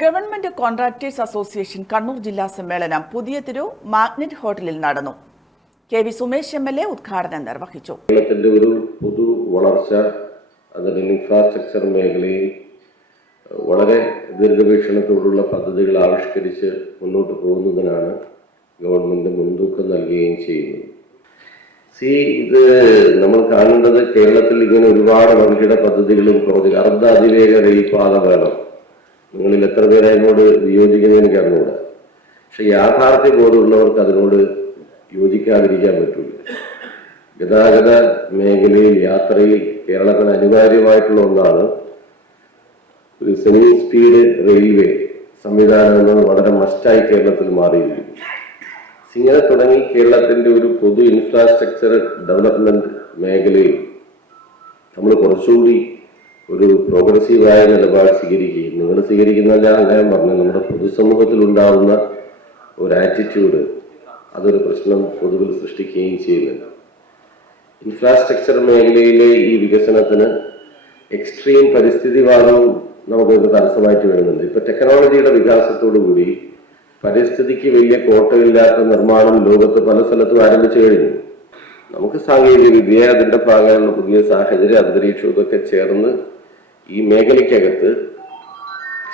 Government contractors association Kannur ജില്ലാ സമ്മേളനം പുതിയ തിരു മാഗ്നറ്റ് ഹോട്ടലിൽ നടന്നു. K V Sumesh M L A ഉദ്ഘാടനം നിർവഹിച്ചു. കേരളത്തിന്റെ ഒരു പൊതു വളർച്ച അതിന് ഇൻഫ്രാസ്ട്രക്ചർ മേഖലയിൽ വളരെ ദീർഘവീക്ഷണത്തോടുള്ള പദ്ധതികൾ ആവിഷ്കരിച്ച് മുന്നോട്ട് പോകുന്നതിനാണ് ഗവൺമെന്റ് മുൻതൂക്കം നൽകുകയും ചെയ്യുന്നത്. സി ഇത് നമ്മൾ കാണേണ്ടത് കേരളത്തിൽ ഇങ്ങനെ ഒരുപാട് വൻകിട പദ്ധതികളും പ്രോജക്റ്റ് അർദ്ധ അതിവേഗ റെയിൽപാത വേണം. നിങ്ങളിൽ എത്ര പേര് അതിനോട് വിയോജിക്കുന്നത് എനിക്ക് അറിഞ്ഞുകൂടാ. പക്ഷെ യാഥാർത്ഥ്യ ബോധമുള്ളവർക്ക് അതിനോട് യോജിക്കാതിരിക്കാൻ പറ്റില്ല ഗതാഗത മേഖലയിൽ യാത്രയിൽ കേരളത്തിന് അനിവാര്യമായിട്ടുള്ള ഒന്നാണ് ഒരു സെമി സ്പീഡ് റെയിൽവേ സംവിധാനം എന്നത് വളരെ മസ്റ്റായി കേരളത്തിൽ മാറിയിരിക്കുന്നു. ഇങ്ങനെ തുടങ്ങി കേരളത്തിന്റെ ഒരു പൊതു ഇൻഫ്രാസ്ട്രക്ചർ ഡെവലപ്മെന്റ് മേഖലയിൽ നമ്മൾ കുറച്ചുകൂടി ഒരു പ്രോഗ്രസീവായ നിലപാട് സ്വീകരിക്കുകയും നിങ്ങൾ സ്വീകരിക്കുന്നല്ല ഞാൻ പറഞ്ഞു നമ്മുടെ പൊതുസമൂഹത്തിൽ ഉണ്ടാകുന്ന ഒരു ആറ്റിറ്റ്യൂഡ് അതൊരു പ്രശ്നം പൊതുവിൽ സൃഷ്ടിക്കുകയും ചെയ്യുന്നുണ്ട്. ഇൻഫ്രാസ്ട്രക്ചർ മേഖലയിലെ ഈ വികസനത്തിന് എക്സ്ട്രീം പരിസ്ഥിതിവാദവും നമുക്കൊരു തടസ്സമായിട്ട് വരുന്നുണ്ട്. ഇപ്പൊ ടെക്നോളജിയുടെ വികാസത്തോടുകൂടി പരിസ്ഥിതിക്ക് വലിയ കോട്ടയില്ലാത്ത നിർമ്മാണം ലോകത്ത് പല സ്ഥലത്തും ആരംഭിച്ചു കഴിഞ്ഞു. നമുക്ക് സാങ്കേതിക വിദ്യ അതിന്റെ ഭാഗമായുള്ള പുതിയ സാഹചര്യം അന്തരീക്ഷവും ഇതൊക്കെ ചേർന്ന് ഈ മേഖലയ്ക്കകത്ത്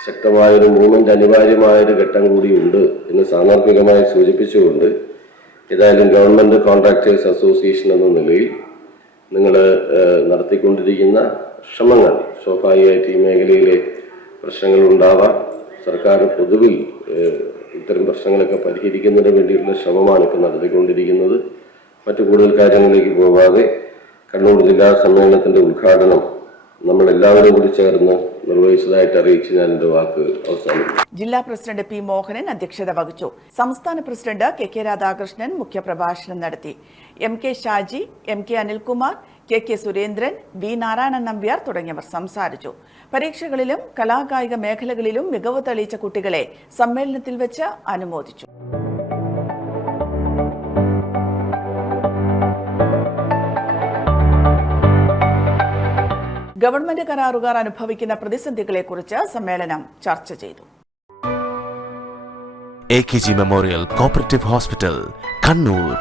ശക്തമായൊരു മൂവ്മെന്റ് അനിവാര്യമായൊരു ഘട്ടം കൂടിയുണ്ട് എന്ന് സാന്ദർഭികമായി സൂചിപ്പിച്ചുകൊണ്ട് ഏതായാലും ഗവൺമെന്റ് കോൺട്രാക്ടേഴ്സ് അസോസിയേഷൻ എന്ന നിലയിൽ നിങ്ങൾ നടത്തിക്കൊണ്ടിരിക്കുന്ന ശ്രമങ്ങൾ സ്വാഭാവികമായിട്ട് ഈ മേഖലയിലെ പ്രശ്നങ്ങൾ ഉണ്ടാവാം. സർക്കാർ പൊതുവിൽ ഇത്തരം പ്രശ്നങ്ങളൊക്കെ പരിഹരിക്കുന്നതിന് വേണ്ടിയിട്ടുള്ള ശ്രമമാണ് ഇപ്പോൾ നടത്തിക്കൊണ്ടിരിക്കുന്നത്. മറ്റു കൂടുതൽ കാര്യങ്ങളിലേക്ക് പോവാതെ കണ്ണൂർ ജില്ലാ സമ്മേളനത്തിന്റെ ഉദ്ഘാടനം നമ്മൾ എല്ലാവരും കൂടി ചേർന്ന് നിർവഹിച്ചതായിട്ട് അറിയിച്ച് ഞാൻ എന്റെ വാക്ക് അവസാനിപ്പിക്കും ജില്ലാ പ്രസിഡന്റ് പി മോഹനൻ അധ്യക്ഷത വഹിച്ചു. സംസ്ഥാന പ്രസിഡന്റ് കെ കെ രാധാകൃഷ്ണൻ മുഖ്യപ്രഭാഷണം നടത്തി. M K Shaji M K Anilkumar K K Surendran V Narayanan Nambiar തുടങ്ങിയവർ സംസാരിച്ചു. പരീക്ഷകളിലും കലാകായിക മേഖലകളിലും മികവ് തെളിയിച്ച കുട്ടികളെ സമ്മേളനത്തിൽ വെച്ച് അനുമോദിച്ചു. ഗവൺമെന്റ് കരാറുകാർ അനുഭവിക്കുന്ന പ്രതിസന്ധികളെക്കുറിച്ച് സമ്മേളനം ചർച്ച ചെയ്തു. A K G memorial cooperative hospital Kannur